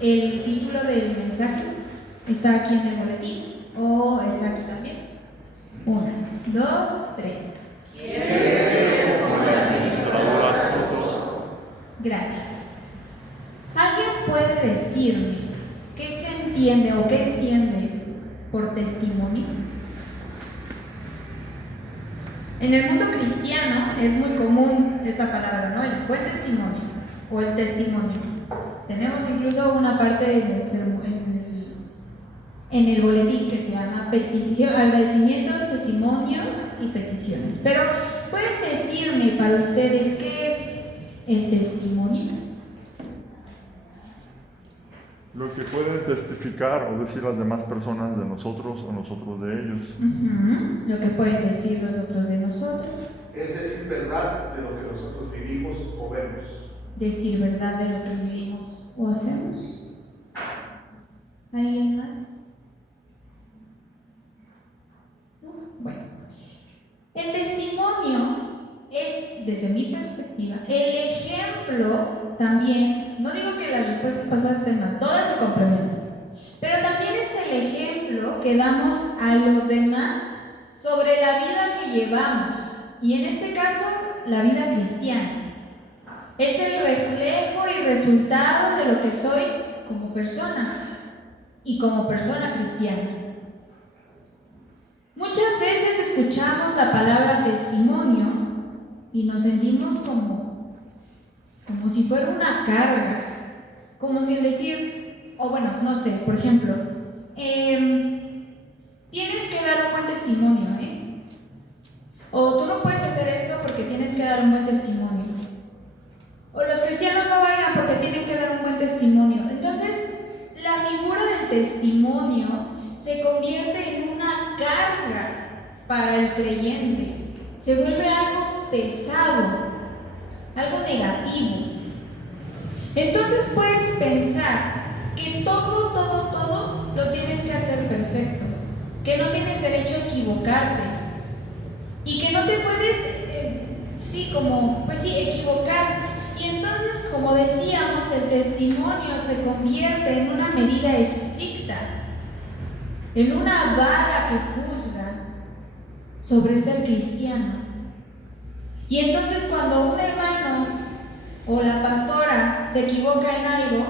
El título del mensaje está aquí en el boletín o está aquí también. 1, 2, 3. ¿Quieres ser como la administradora astuto? Gracias. ¿Alguien puede decirme qué se entiende o qué entiende por testimonio? En el mundo cristiano es muy común esta palabra, ¿no? El buen testimonio o el testimonio. Tenemos incluso una parte en el boletín que se llama agradecimientos, testimonios y peticiones. Pero, ¿pueden decirme para ustedes qué es el testimonio? Lo que pueden testificar o decir las demás personas de nosotros o nosotros de ellos. Lo que pueden decir los otros de nosotros. Es decir verdad de lo que nosotros vivimos o vemos. Decir verdad de lo que vivimos o hacemos. ¿Alguien más? ¿No? Bueno, el testimonio es, desde mi perspectiva, el ejemplo también, no digo que las respuestas pasadas estén mal, todas se complementan, pero también es el ejemplo que damos a los demás sobre la vida que llevamos, y en este caso, la vida cristiana. Es el reflejo y resultado de lo que soy como persona y como persona cristiana. Muchas veces escuchamos la palabra testimonio y nos sentimos como si fuera una carga, como si decir, o bueno, no sé, por ejemplo, tienes que dar un buen testimonio, o tú no puedes hacer esto porque tienes que dar un buen testimonio. O los cristianos no vayan porque tienen que dar un buen testimonio. Entonces, la figura del testimonio se convierte en una carga para el creyente. Se vuelve algo pesado, algo negativo. Entonces puedes pensar que todo lo tienes que hacer perfecto, que no tienes derecho a equivocarte y que no te puedes, equivocar. Y entonces, como decíamos, el testimonio se convierte en una medida estricta, en una vara que juzga sobre ser cristiano. Y entonces cuando un hermano o la pastora se equivoca en algo,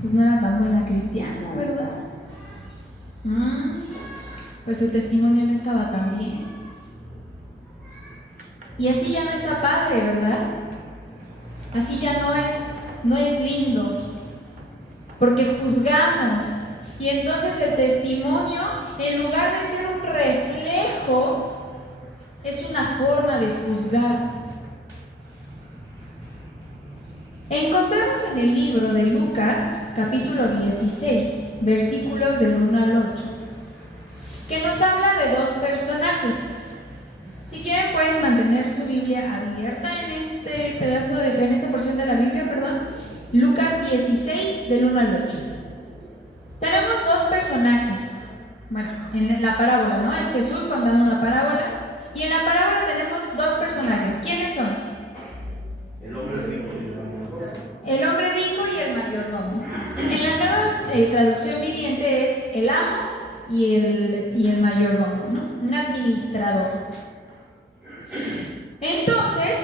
pues no era tan buena cristiana, ¿verdad? Pues su testimonio no estaba tan bien. Y así ya no está padre, ¿verdad? Así ya no es lindo, porque juzgamos. Y entonces el testimonio, en lugar de ser un reflejo, es una forma de juzgar. Encontramos en el libro de Lucas, capítulo 16, versículos del 1 al 8, que nos habla de dos personajes. Si quieren pueden mantener su Biblia abierta en esta porción de la Biblia, Lucas 16, del 1 al 8. Tenemos dos personajes. Bueno, en la parábola, ¿no? Es Jesús contando una parábola. Y en la parábola tenemos dos personajes. ¿Quiénes son? El hombre rico y el mayordomo. El hombre rico y el mayordomo. En la nueva traducción viviente es el amo y el mayordomo, ¿no? Un administrador. Entonces,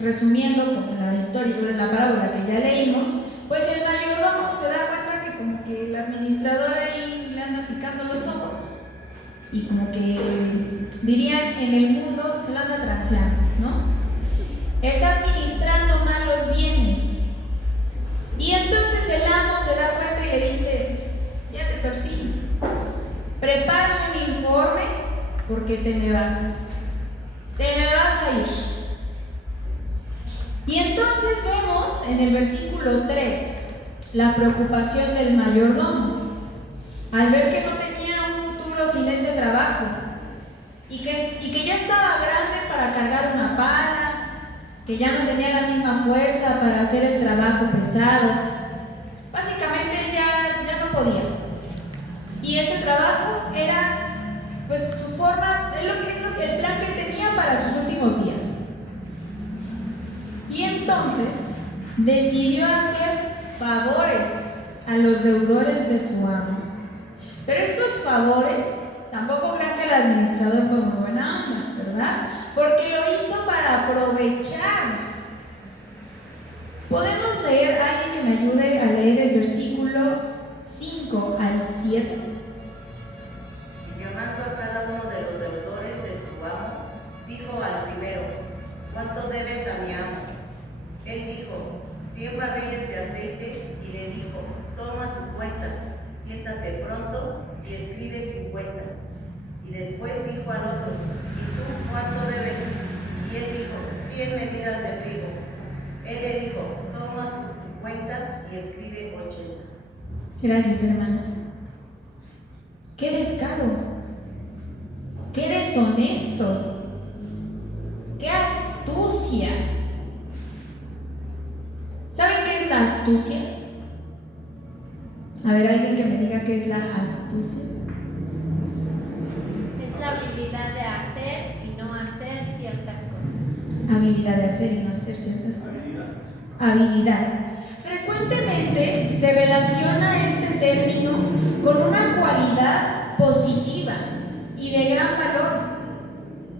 resumiendo como la historia sobre la parábola que ya leímos, pues el mayordomo se da cuenta que como que el administrador ahí le anda picando los ojos y como que dirían en el mundo se lo anda transeando, ¿no? Está administrando mal los bienes. Y entonces el amo se da cuenta y le dice, ya te persigo, prepara un informe porque te me vas a ir. Y entonces vemos en el versículo 3 la preocupación del mayordomo al ver que no tenía un futuro sin ese trabajo y que ya estaba grande para cargar una pala, que ya no tenía la misma fuerza para hacer el trabajo pesado. Básicamente ya no podía. Y ese trabajo era pues su forma, es el plan que tenía para sus últimos días. Y entonces decidió hacer favores a los deudores de su amo. Pero estos favores tampoco crean que el administrador fue muy buena onda, ¿verdad? Porque lo hizo para aprovechar. Podemos leer, alguien que me ayude a leer el versículo 5 al 7. Y llamando a cada uno de los deudores de su amo, dijo al primero: ¿Cuánto debes a mi amo? Él dijo: 100 barriles de aceite. Y le dijo: toma tu cuenta, siéntate pronto y escribe 50. Y después dijo al otro: ¿y tú cuánto debes? Y él dijo: 100 medidas de trigo. Él le dijo: toma tu cuenta y escribe 80. Gracias, hermano. ¡Qué descaro! ¡Qué deshonesto! ¡Qué astucia! ¿Saben qué es la astucia? A ver, alguien que me diga qué es la astucia. Es la habilidad de hacer y no hacer ciertas cosas. Habilidad de hacer y no hacer ciertas cosas. Habilidad. Frecuentemente se relaciona este término con una cualidad positiva y de gran valor.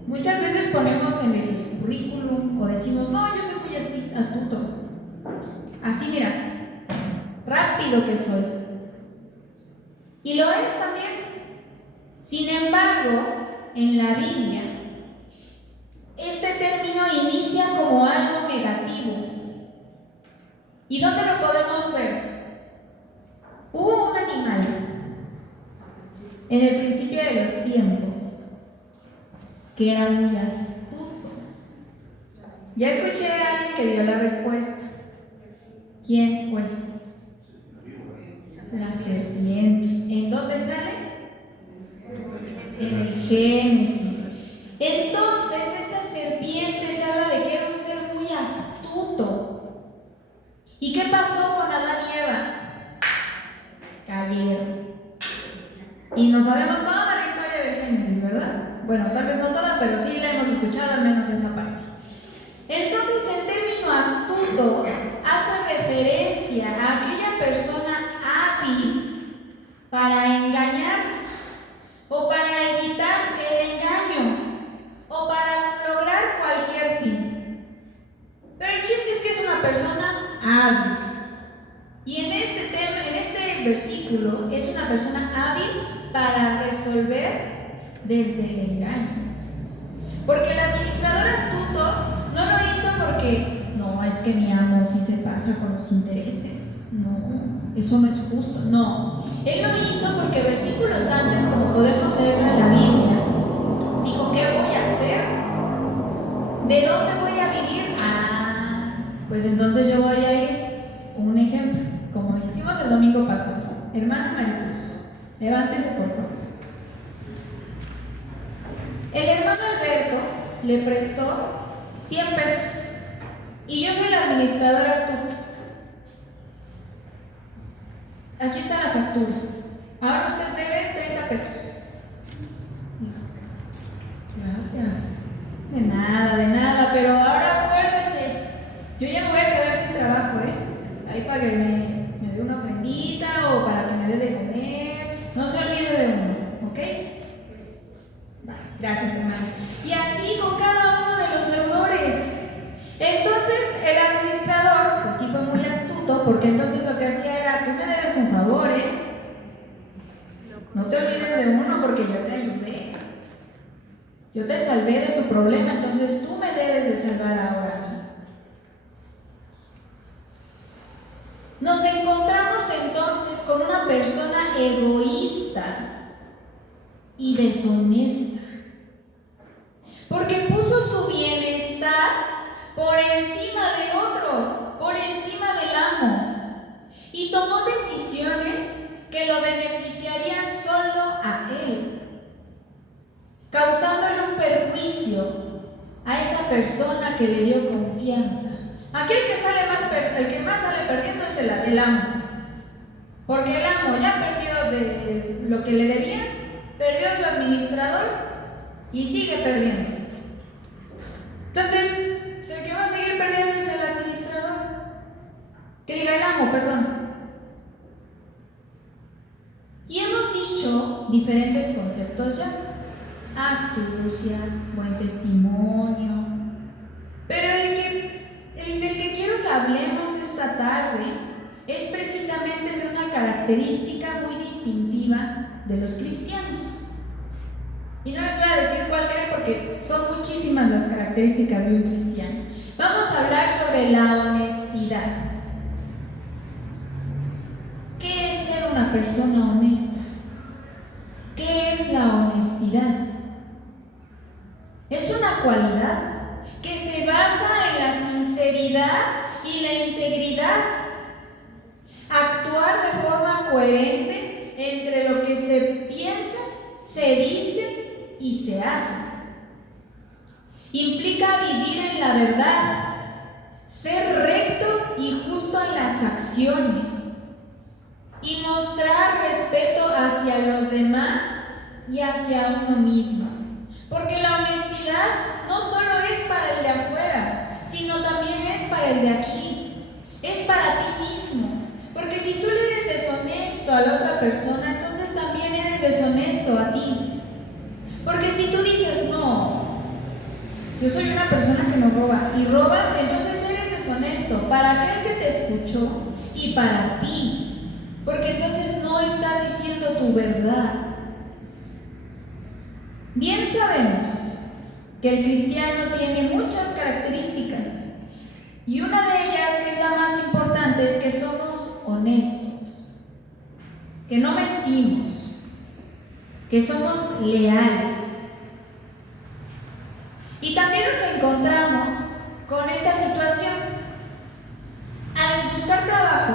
Muchas veces ponemos en el currículum o decimos: no, yo soy muy astuto. Así, mira, rápido que soy. Y lo es también. Sin embargo, en la Biblia, este término inicia como algo negativo. ¿Y dónde lo podemos ver? Hubo un animal en el principio de los tiempos que era muy astuto. Ya escuché a alguien que dio la respuesta. ¿Quién fue? La serpiente. ¿En dónde sale? En el Génesis. Entonces, esta serpiente se habla de que era un ser muy astuto. ¿Y qué pasó con Adán y Eva? Cayeron. Y no sabemos toda la historia del Génesis, ¿verdad? Bueno, tal vez no toda, pero sí la hemos escuchado, al menos esa parte. Entonces, el término astuto hace referencia a aquella persona hábil para engañar o para evitar el engaño o para lograr cualquier fin. Pero el chiste es que es una persona hábil. Y en este tema, en este versículo, es una persona hábil para resolver desde el engaño. Porque el administrador astuto no lo hizo porque, no, es que mi amo sí se pasa con los intereses. No, eso no es justo. No, él lo hizo porque versículos antes, como podemos leer en la Biblia, dijo: ¿qué voy a hacer? ¿De dónde voy a vivir? Pues entonces yo voy a ir. Un ejemplo, como hicimos el domingo pasado. Hermana Maricruz, levántese por favor. El hermano Alberto le prestó 100 pesos y yo soy la administradora astuta. Aquí está la factura. Ahora usted debe 30 pesos. Gracias. De nada, pero ahora acuérdese, yo ya me voy a quedar sin trabajo, ahí para que me dé una ofrendita o para que me dé de comer. No se olvide de uno, ¿ok? Gracias, hermano. Y así con cada uno de los deudores. Entonces el administrador, pues sí fue muy astuto, porque entonces lo que hacía era: tú me debes un favor, no te olvides de uno porque yo te ayudé. Yo te salvé de tu problema, entonces tú me debes de salvar ahora a mí. Nos encontramos entonces con una persona egoísta y deshonesta, porque puso su bienestar por encima de otro, por encima del amo, y tomó decisiones que lo beneficiarían solo a él, causándole un perjuicio a esa persona que le dio confianza. Aquel el que más sale perdiendo es el amo, porque el amo ya perdió de lo que le debía, perdió a su administrador y sigue perdiendo. Entonces, el que va a seguir perdiendo es el administrador. amo, perdón. Y hemos dicho diferentes conceptos ya. Astucia, buen testimonio. Pero el del que quiero que hablemos esta tarde es precisamente de una característica muy distintiva de los cristianos. Y no les voy a decir cuál era porque son muchísimas las características de un cristiano. Vamos a hablar sobre la honestidad. ¿Qué es ser una persona honesta? ¿Qué es la honestidad? Es una cualidad que se basa en la sinceridad y la integridad. Actuar de forma coherente entre lo que se piensa, se dice y se hace. Implica vivir en la verdad, ser recto y justo en las acciones y mostrar respeto hacia los demás y hacia uno mismo. Porque la honestidad no solo es para el de afuera, sino también es para el de aquí. Es para ti mismo. Porque si tú le eres deshonesto a la otra persona, entonces también eres deshonesto a ti. Porque si tú dices, no, yo soy una persona que no roba, y robas, entonces eres deshonesto para aquel que te escuchó y para ti. Porque entonces no estás diciendo tu verdad. Bien sabemos que el cristiano tiene muchas características y una de ellas, que es la más importante, es que somos honestos, que no mentimos, que somos leales. Y también nos encontramos con esta situación. Al buscar trabajo,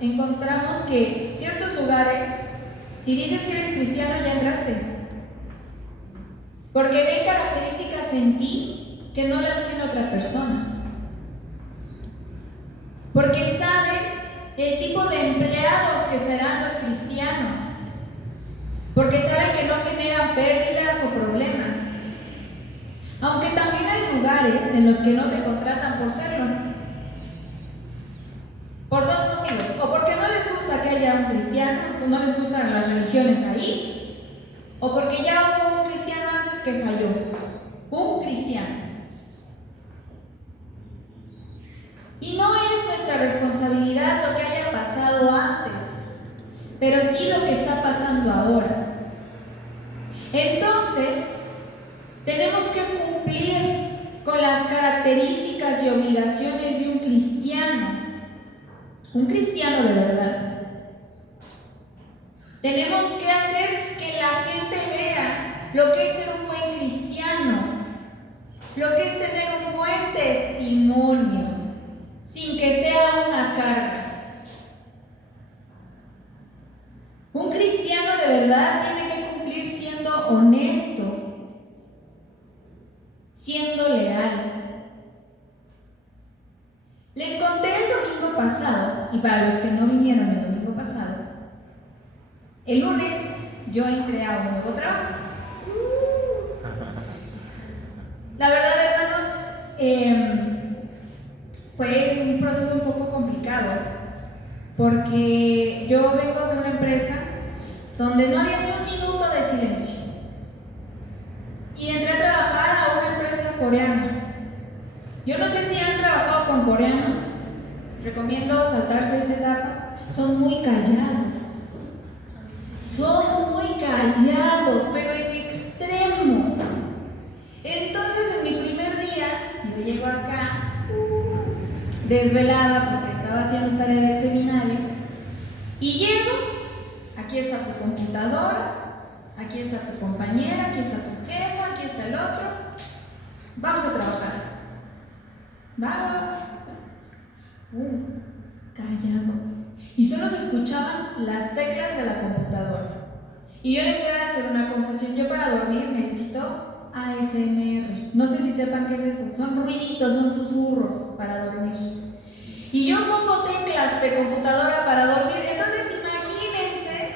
encontramos que ciertos lugares, si dices que eres cristiano, ya entraste. Porque ven características en ti que no las tiene otra persona. Porque saben el tipo de empleados que serán los cristianos. Porque saben que no generan pérdidas o problemas. Aunque también hay lugares en los que no te contratan por serlo. Por dos motivos. O porque no les gusta que haya un cristiano, o no les gustan las religiones ahí, o porque ya hubo un cristiano antes que falló. Un cristiano. Y no es nuestra responsabilidad lo que haya pasado antes, pero sí lo que está pasando ahora. Entonces, tenemos que cumplir con las características y obligaciones de un cristiano de verdad. Tenemos que hacer que la gente vea lo que es ser un buen cristiano, lo que es tener un buen testimonio, sin que sea una carga. Un cristiano de verdad tiene que cumplir siendo honesto, siendo leal. Les conté el domingo pasado, y para los que no vinieron el domingo pasado, el lunes yo entré a un nuevo trabajo. La verdad, hermanos, fue un proceso un poco complicado, porque yo vengo de una empresa donde no había ni un minuto de silencio. Y entré a trabajar a una empresa coreana. Yo no sé si han trabajado con coreanos, recomiendo saltarse esa etapa. Son muy callados. Son muy callados, pero en extremo. Entonces, en mi primer día, yo llego acá, desvelada porque estaba haciendo tarea del seminario, y llego, aquí está tu computadora, aquí está tu compañera, aquí está tu jefa, aquí está el otro, vamos a trabajar. Va. Callado. Y solo se escuchaban las teclas de la computadora. Y yo les voy a hacer una confesión. Yo para dormir necesito ASMR. No sé si sepan qué es eso. Son ruiditos, son susurros para dormir. Y yo pongo teclas de computadora para dormir. Entonces imagínense,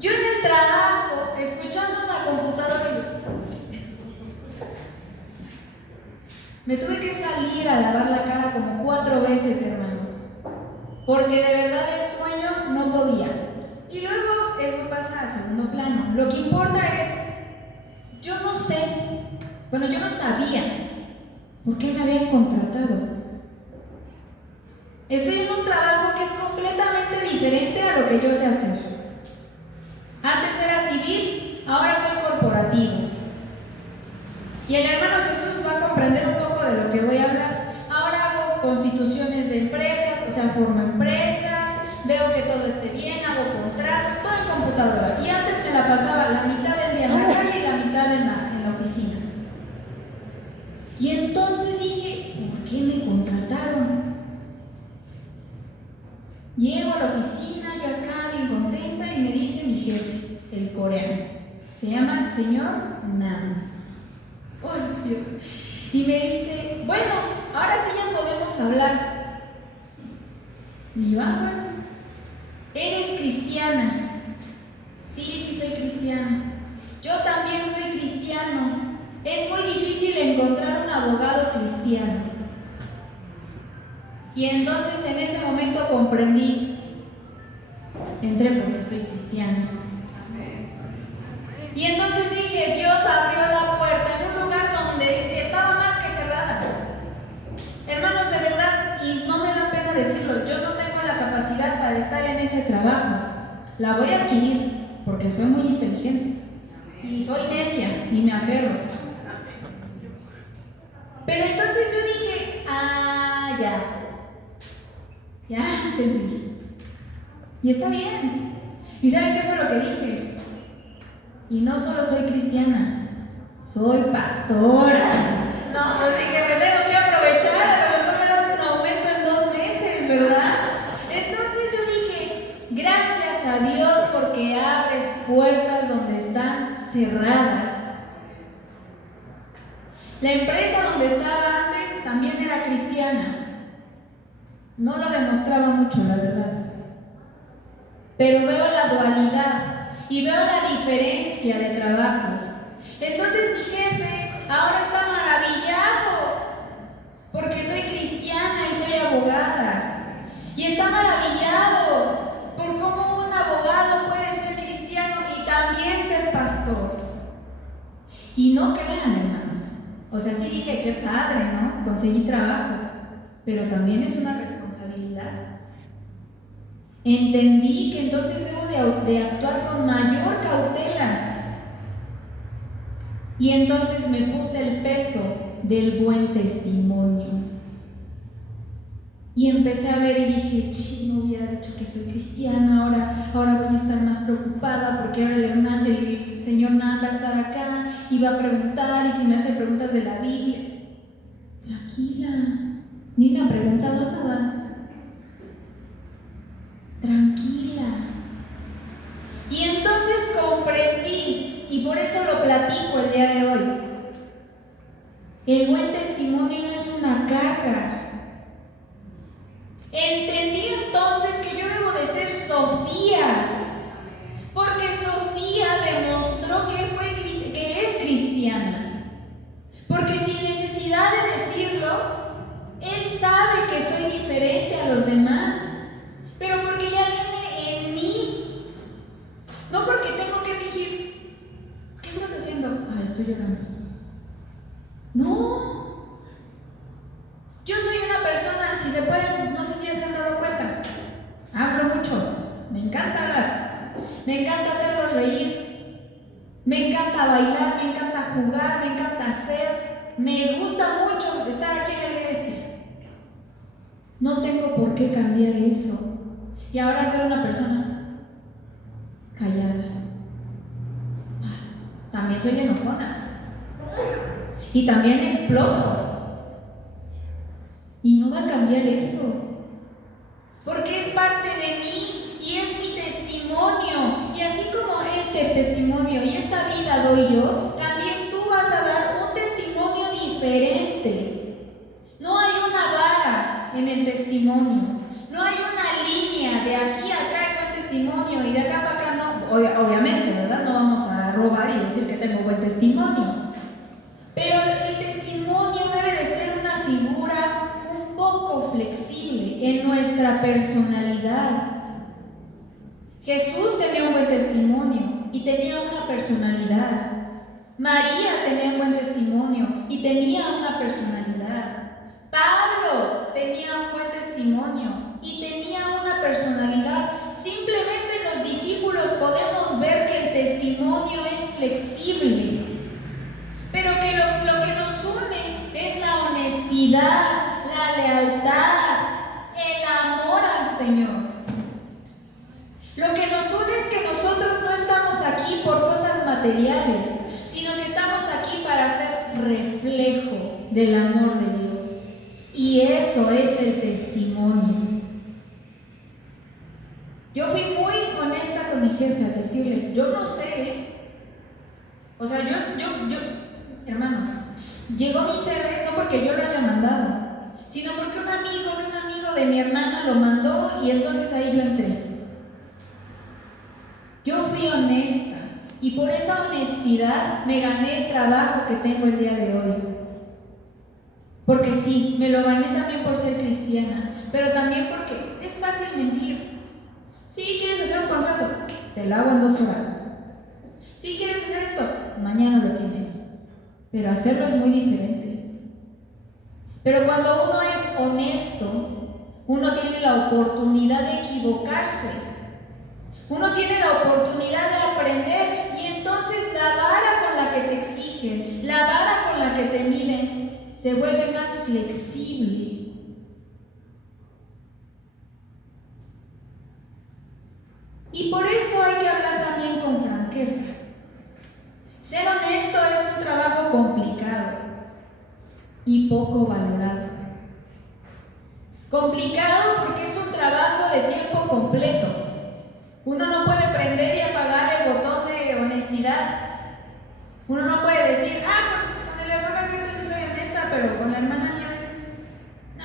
yo en el trabajo, escuchando una computadora. Me tuve que salir a lavar la cara como 4 veces, hermanos. porque de verdad el sueño no podía. Y luego eso pasa a segundo plano. Lo que importa es, yo no sabía por qué me habían contratado. Estoy en un trabajo que es completamente diferente a lo que yo sé hacer. Antes era civil, ahora soy corporativo. Y el hermano Jesús va a comprender un poco de lo que voy a hablar. Ahora hago constituciones de empresas, o sea, formo empresas, veo que todo esté bien, hago contratos, todo en computadora. Y antes me la pasaba la mitad del día en la calle y la mitad en la oficina. Y entonces dije, ¿por qué me contrataron? Llego a la oficina, yo acá bien contenta, y me dice mi jefe, el coreano, se llama el señor Nam. ¡Ay, Dios! Y me dice, bueno, ahora sí ya podemos hablar. Y yo, bueno, ¿eres cristiana? Sí, soy cristiana. Yo también soy cristiano. Es muy difícil encontrar un abogado cristiano. Y entonces en ese momento comprendí, entré porque soy cristiana. Y entonces dije, Dios abrió la puerta en un lugar donde estaba más que cerrada. Hermanos, de verdad, y no me da pena decirlo, yo no tengo la capacidad para estar en ese trabajo. La voy a adquirir porque soy muy inteligente y soy necia y me aferro. Pero entonces yo dije, ya entendí. Y está bien. ¿Y saben qué fue lo que dije? Y no solo soy cristiana, soy pastora. No, pues dije, me tengo que aprovechar, a lo mejor me dan un aumento en 2 meses, ¿verdad? Entonces yo dije, gracias a Dios porque abres puertas donde están cerradas. La empresa donde estaba antes también era cristiana. No lo demostraba mucho, la verdad. Pero veo la dualidad y veo la diferencia de trabajos. Entonces mi jefe ahora está maravillado porque soy cristiana y soy abogada. Y está maravillado por cómo un abogado puede ser cristiano y también ser pastor. Y no crean, hermanos. O sea, sí dije, qué padre, ¿no? Conseguí trabajo. Pero también es una responsabilidad. Entendí que entonces debo de actuar con mayor cautela. Y entonces me puse el peso del buen testimonio. Y empecé a ver y dije, no hubiera dicho que soy cristiana, ahora voy a estar más preocupada porque ahora el Señor Nan va a estar acá y va a preguntar, y si me hace preguntas de la Biblia. Tranquila, ni me ha preguntado nada. Tranquila. Y entonces comprendí, y por eso lo platico el día de hoy. El buen testimonio no es una carga. Entendí entonces que yo debo de ser Sofía, porque Sofía demostró que es cristiana. Porque sin necesidad de decirlo, él sabe que soy diferente a los demás, pero porque ya viene en mí. No porque tengo que fingir. ¿Qué estás haciendo? Estoy llorando. No. Yo soy una persona, si se pueden, no sé si ya se han dado cuenta, hablo mucho, me encanta hablar, me encanta hacerlos reír, me encanta bailar, me encanta jugar, me encanta hacer, me gusta mucho estar aquí en la iglesia. No tengo por qué cambiar eso. Y ahora ser una persona callada. También soy enojona. Y también exploto. Y no va a cambiar eso. Porque es parte de mí y es mi testimonio. Y así como este testimonio y esta vida doy yo, también tú vas a dar un testimonio diferente. No hay una vara en el testimonio. No hay una línea de aquí a acá es buen testimonio y de acá para acá no. Obviamente, ¿verdad? No vamos a robar y decir que tengo buen testimonio. Pero el testimonio debe de ser una figura un poco flexible, en nuestra personalidad. Jesús tenía un buen testimonio y tenía una personalidad. María tenía un buen testimonio y tenía una personalidad. Pablo tenía un buen testimonio y tenía una personalidad. Simplemente los discípulos podemos ver que el testimonio es flexible, pero que lo que nos une es la honestidad, la lealtad, el amor al Señor. Lo que nos une es que nosotros no estamos aquí por cosas materiales, sino que estamos aquí para ser reflejo del amor de Dios. Y eso es el testimonio. Yo fui muy honesta con mi jefe a decirle, yo no sé, o sea, hermanos, llegó mi CV no porque yo lo haya mandado, sino porque un amigo de mi hermana lo mandó y entonces ahí yo entré. Yo fui honesta y por esa honestidad me gané el trabajo que tengo el día de hoy. Porque sí, me lo gané también por ser cristiana, pero también porque es fácil mentir. Si quieres hacer un contrato, te lo hago en 2 horas. Si quieres hacer esto, mañana lo tienes. Pero hacerlo es muy diferente. Pero cuando uno es honesto, uno tiene la oportunidad de equivocarse. Uno tiene la oportunidad de aprender y entonces la vara con la que te exigen, la vara con la que te miden, se vuelve más flexible. Y por eso hay que hablar también con franqueza. Ser honesto es un trabajo complicado y poco valorado. Complicado porque es un trabajo de tiempo completo. Uno no puede prender y apagar el botón de honestidad. Uno no puede decir, con el hermano Cristo sí soy honesta, pero con la hermana Nieves, no.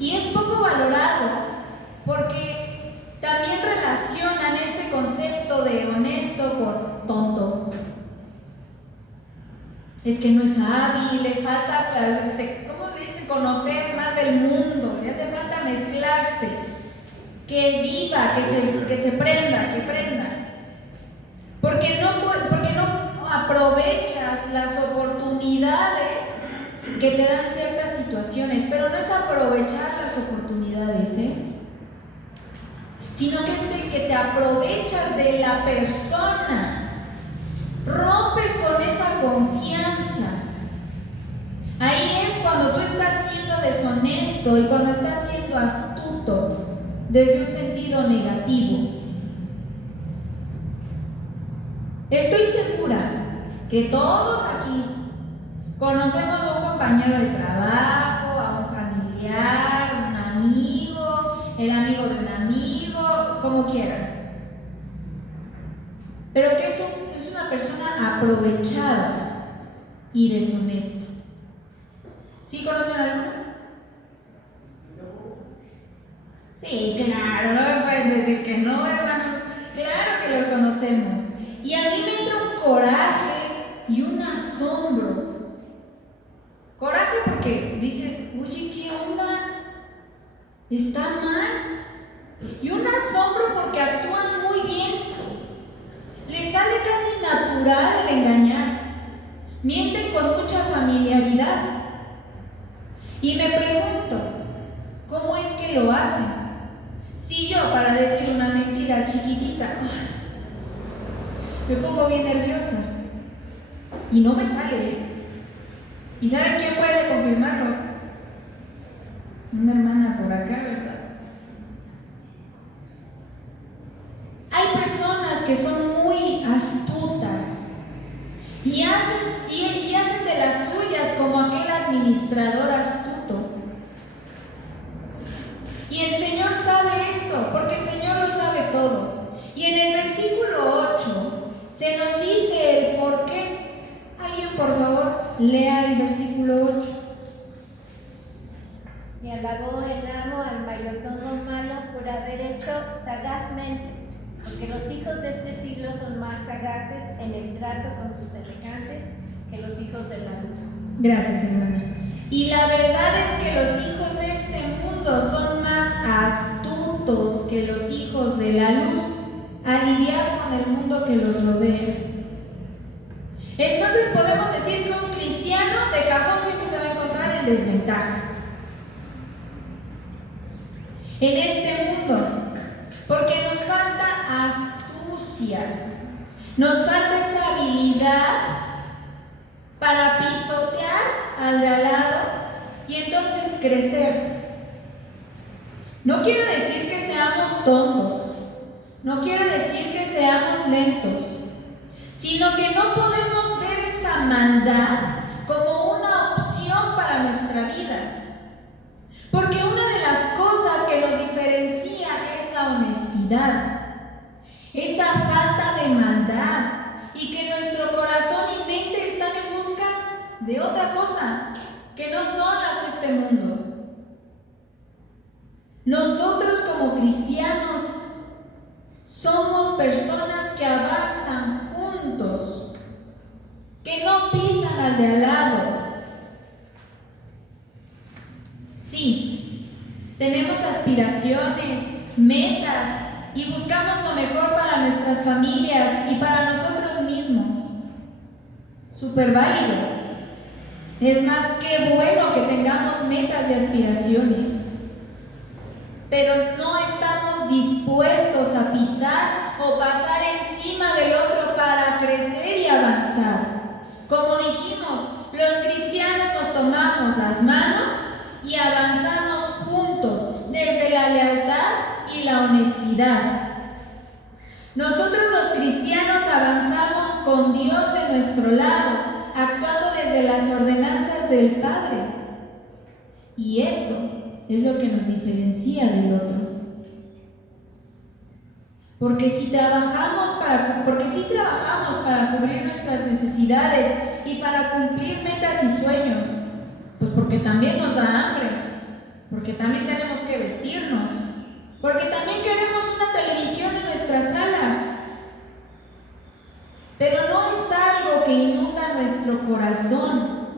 Y es poco valorado porque también relacionan este concepto de honesto con tonto. Es que no es hábil, le falta, ¿cómo se dice? Conocer más del mundo, le hace falta mezclarse, que viva, que se prenda, que prenda. Porque no aprovechas las oportunidades que te dan ciertas situaciones, pero no es aprovechar las oportunidades, sino que es que te aprovechas de la persona. Rompes con esa confianza. Ahí es cuando tú estás siendo deshonesto y cuando estás siendo astuto desde un sentido negativo. Estoy segura que todos aquí conocemos a un compañero de trabajo, a un familiar, un amigo, el amigo de un amigo, como quieran. Pero que es una persona aprovechada y deshonesta. ¿Sí conocen a alguno? Sí, claro, no me pueden decir que no, hermanos. Claro que lo conocemos. Y a mí me entra un coraje y un asombro. Coraje porque dices, oye, ¿qué onda? ¿Está mal? Y un asombro porque actúan muy bien. Les sale casi natural el engañar. Mienten con mucha familiaridad. Y me pregunto, ¿cómo es que lo hacen? Si yo, para decir una mentira chiquitita, me pongo bien nerviosa y no me sale. ¿Y saben quién puede confirmarlo? Una hermana por acá, ¿verdad? Hay personas que son muy astutas y hacen de las suyas como aquel administrador astuto. Y el Señor sabe esto, porque el Señor lo sabe todo. Y en el versículo 8 se nos dice el por qué. Alguien, por favor, lea el versículo 8. Y alabó el amo al mayordomo malo por haber hecho sagazmente, porque los hijos de este siglo son más sagaces en el trato con sus semejantes que los hijos de la luz. Gracias, hermana. Y la verdad es que los hijos de este mundo son más astutos que los hijos de la luz a lidiar con el mundo que los rodea. Entonces podemos decir que un cristiano de cajón siempre se va a encontrar en desventaja en este mundo, porque nos falta astucia, nos falta esa habilidad para pisotear al de al lado y entonces crecer. No quiero decir que seamos tontos, no quiero decir que seamos lentos, sino que no podemos ver esa maldad como una opción para nuestra vida. Porque una de las cosas que nos diferencia es la honestidad, esa falta de maldad, y que nuestro corazón y mente están en busca de otra cosa, que no son las de este mundo. Nosotros como cristianos somos personas que avanzan juntos, que no pisan al de al lado. Sí, tenemos aspiraciones, metas y buscamos lo mejor para nuestras familias y para nosotros mismos. Súper válido. Es más, qué bueno que tengamos metas y aspiraciones. Pero no estamos dispuestos a pisar o pasar encima del otro para crecer y avanzar. Como dijimos, los cristianos nos tomamos las manos y avanzamos juntos desde la lealtad y la honestidad. Nosotros los cristianos avanzamos con Dios de nuestro lado, actuando desde las ordenanzas del Padre. Y eso es lo que nos diferencia del otro. Porque si trabajamos para cubrir nuestras necesidades y para cumplir metas y sueños, pues porque también nos da hambre, porque también tenemos que vestirnos, porque también queremos una televisión en nuestra sala. Pero no es algo que inunda nuestro corazón.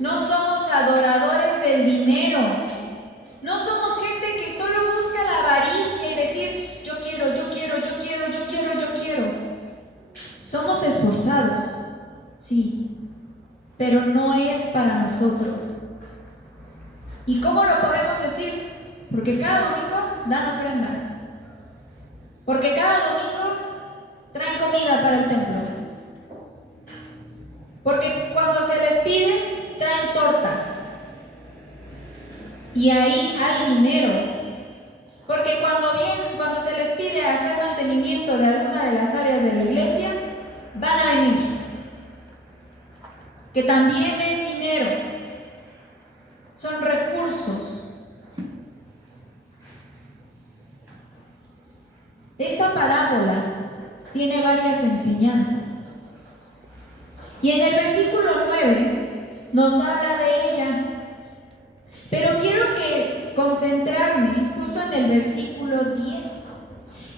No somos adoradores del dinero. No somos gente que solo busca la avaricia y decir, yo quiero. Somos esforzados, sí, pero no es para nosotros. ¿Y cómo lo podemos decir? Porque cada domingo dan ofrenda. Porque cada domingo traen comida para el templo. Porque cuando se les pide, traen tortas. Y ahí hay dinero. Porque cuando se les pide hacer mantenimiento de alguna de las áreas de la iglesia, van a venir. Que también es dinero. Son recursos. Esta parábola tiene varias enseñanzas. Y en el versículo 9 nos habla de ella. Pero quiero concentrarme justo en el versículo 10,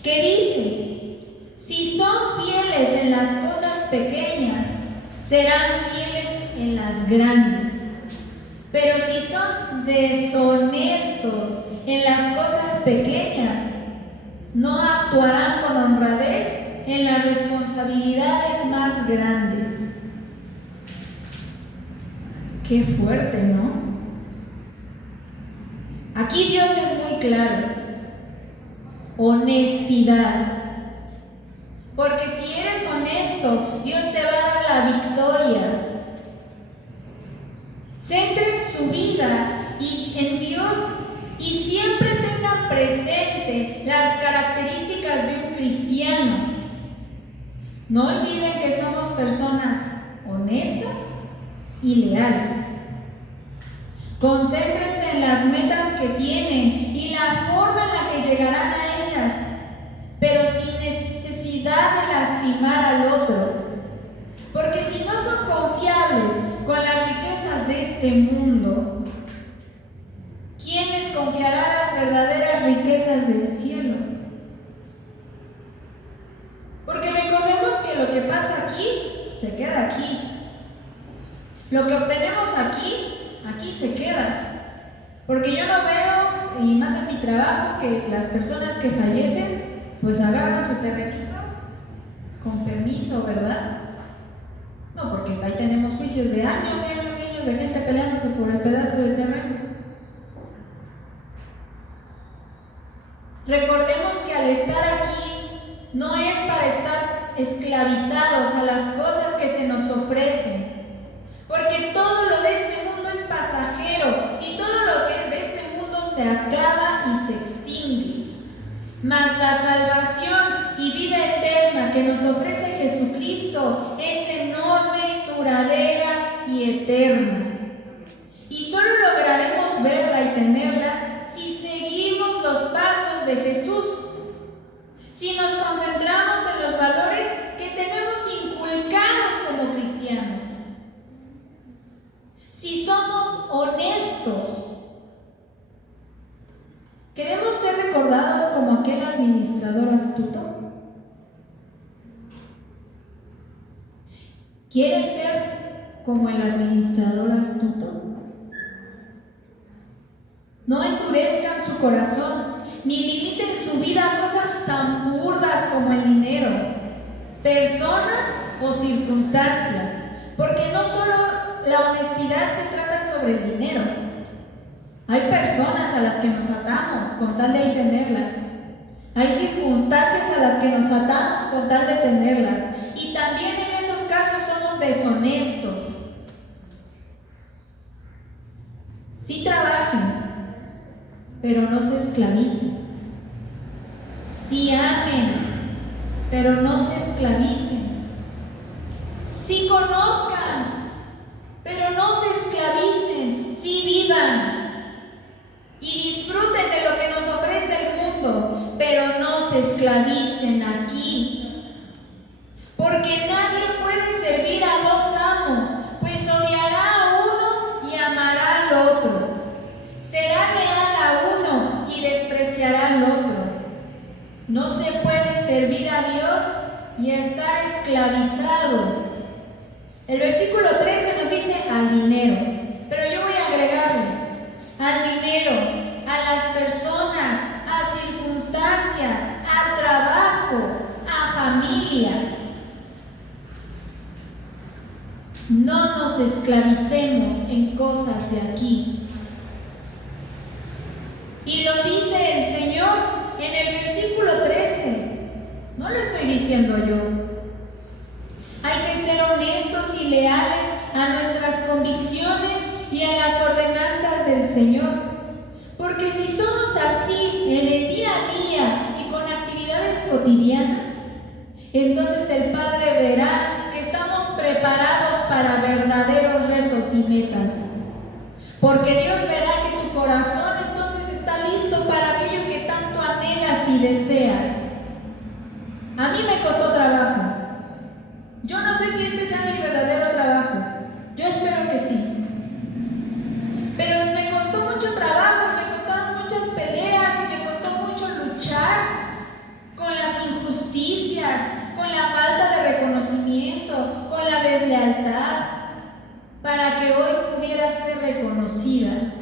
que dice, si son fieles en las cosas pequeñas, serán fieles en las grandes. Pero si son deshonestos en las cosas pequeñas, no actuarán con honradez en las responsabilidades más grandes. Qué fuerte, ¿no? Aquí Dios es muy claro. Honestidad. Porque si eres honesto, Dios te va a dar la victoria. Centren su vida en Dios y siempre tengan presente las características de un cristiano. No olviden que somos personas honestas y leales. Concéntrense en las metas que tienen y la forma en la que llegarán a ellas, pero sin necesidad de lastimar al otro. Porque si no son confiables con las riquezas de este mundo, ¿quién les confiará las verdaderas riquezas del cielo? Porque recordemos que lo que pasa aquí, se queda aquí. Lo que obtenemos aquí aquí se queda. Porque yo no veo, y más en mi trabajo, que las personas que fallecen, pues agarran su terrenito con permiso, ¿verdad? No, porque ahí tenemos juicios de años y años y años de gente peleándose por el pedazo de terreno. Recordemos que al estar aquí no es para estar esclavizados a las cosas que se nos ofrecen, porque todo lo de este mundo es pasajero y todo lo que de este mundo se acaba y se extingue. Mas la salvación y vida eterna que nos ofrece Jesucristo es enorme, duradera y eterna. Y solo lograremos verla y tenerla si seguimos los pasos de Jesús, si nos concentramos en los valores que tenemos inculcados como cristianos, si somos honestos. ¿Queremos ser recordados como aquel administrador astuto? ¿Quieres ser como el administrador astuto? No endurezcan su corazón, ni limiten su vida a cosas tan burdas como el dinero, personas o circunstancias, porque no solo la honestidad se trata sobre el dinero. Hay personas a las que nos atamos con tal de tenerlas. Hay circunstancias a las que nos atamos con tal de tenerlas. Y también en esos casos somos deshonestos. Sí trabajen, pero no se esclavicen. Sí amen, pero no se esclavicen. Sí conozcan, pero no se esclavicen. Sí vivan y disfruten de lo que nos ofrece el mundo, pero no se esclavicen aquí. Porque nadie puede servir a dos amos, pues odiará a uno y amará al otro. Será leal a uno y despreciará al otro. No se puede servir a Dios y estar esclavizado. El versículo 13 nos dice al dinero, pero yo voy a agregarle al dinero, a las personas, a circunstancias, al trabajo, a familia. No nos esclavicemos en cosas de aquí. Y lo dice el Señor en el versículo 13. No lo estoy diciendo yo. Hay que ser honestos y leales a nuestras convicciones y a las ordenanzas del Señor. Porque si somos así en el día a día y con actividades cotidianas, entonces el Padre verá que estamos preparados para verdaderos retos y metas. Porque Dios verá que tu corazón entonces está listo para aquello que tanto anhelas y deseas. A mí me costó trabajo. Yo no sé si este sea mi verdadero trabajo. Yo espero que sí. Pero me costó mucho trabajo, me costaron muchas peleas y me costó mucho luchar con las injusticias, con la falta de reconocimiento, con la deslealtad, para que hoy pudiera ser reconocida.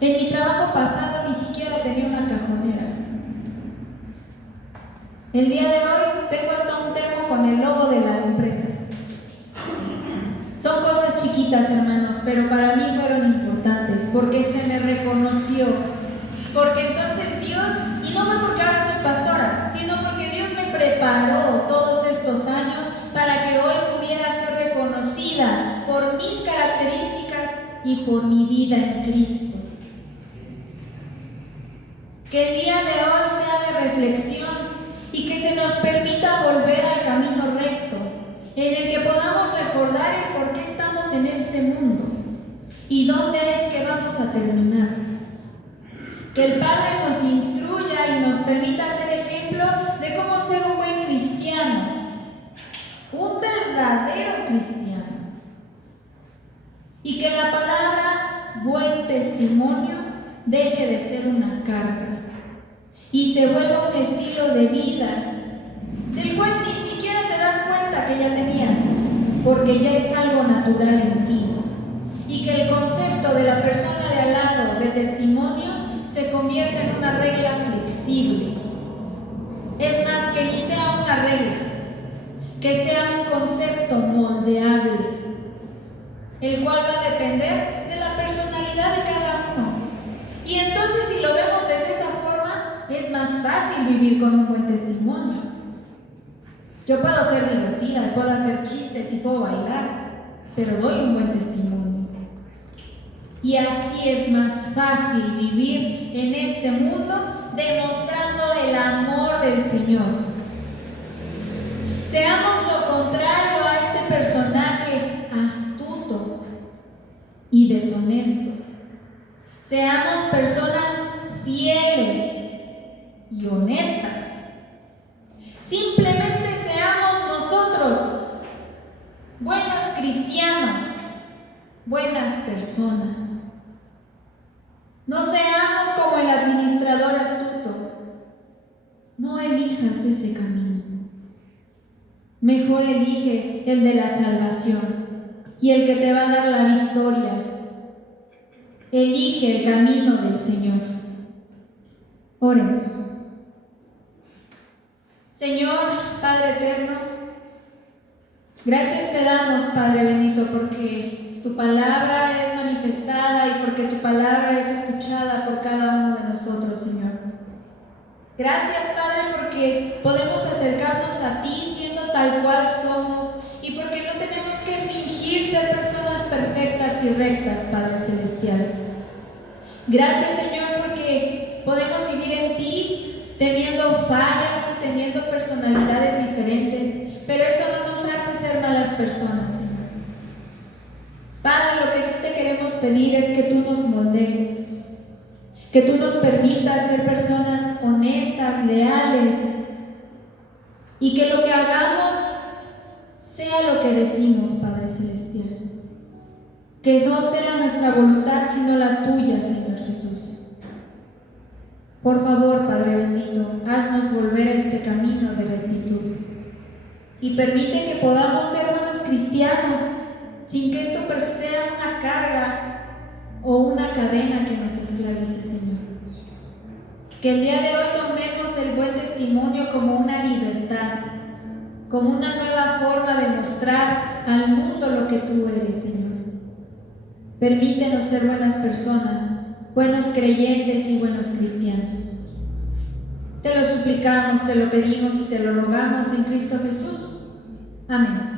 En mi trabajo pasado ni siquiera tenía una cajonera. El día de hoy tengo hasta un termo con el logo de la empresa. Son cosas chiquitas, hermanos, pero para mí fueron importantes, porque se me reconoció. Porque entonces Dios, y no fue porque ahora soy pastora, sino porque Dios me preparó todos estos años para que hoy pudiera ser reconocida por mis características y por mi vida en Cristo. Que el día de hoy sea de reflexión y que se nos permita volver al camino recto, en el que podamos recordar el por qué estamos en este mundo y dónde es que vamos a terminar. Que el Padre nos instruya y nos permita ser ejemplo de cómo ser un buen cristiano, un verdadero cristiano. Y que la palabra buen testimonio deje de ser una carga y se vuelva un estilo de vida del cual ni siquiera te das cuenta que ya tenías, porque ya es algo natural en ti. Y que el concepto de la persona de al lado de testimonio se convierte en una regla flexible. Es más, que ni sea una regla, que sea un concepto moldeable, el cual va a depender de la personalidad de cada uno. Y entonces, si lo vemos desde esa forma, es más fácil vivir con un buen testimonio. Yo puedo ser divertida, puedo hacer chistes y puedo bailar, pero doy un buen testimonio. Y así es más fácil vivir en este mundo demostrando el amor del Señor. Seamos lo contrario a este personaje astuto y deshonesto. Seamos personas fieles y honestas. Simplemente seamos nosotros buenos cristianos, buenas personas. No seamos como el administrador astuto. No elijas ese camino. Mejor elige el de la salvación y el que te va a dar la victoria. Elige el camino del Señor. Oremos. Señor, Padre eterno, gracias te damos, Padre bendito, porque tu palabra es manifestada y porque tu palabra es escuchada por cada uno de nosotros, Señor. Gracias, Padre, porque podemos acercarnos a ti siendo tal cual somos y porque no tenemos que fingir ser personas perfectas y rectas, Padre celestial. Gracias, Señor, porque podemos vivir en ti teniendo fallas y teniendo personalidades diferentes, pero eso no nos hace ser malas personas, Señor. Padre, lo que sí te queremos pedir es que tú nos moldees, que tú nos permitas ser personas honestas, leales, y que lo que hagamos sea lo que decimos, Padre celestial. Que no sea nuestra voluntad, sino la tuya, Señor Jesús. Por favor, Padre bendito, haznos volver a este camino de rectitud y permite que podamos ser buenos cristianos sin que esto sea una carga o una cadena que nos esclavice, Señor. Que el día de hoy tomemos el buen testimonio como una libertad, como una nueva forma de mostrar al mundo lo que tú eres, Señor. Permítenos ser buenas personas, buenos creyentes y buenos cristianos. Te lo suplicamos, te lo pedimos y te lo rogamos en Cristo Jesús. Amén.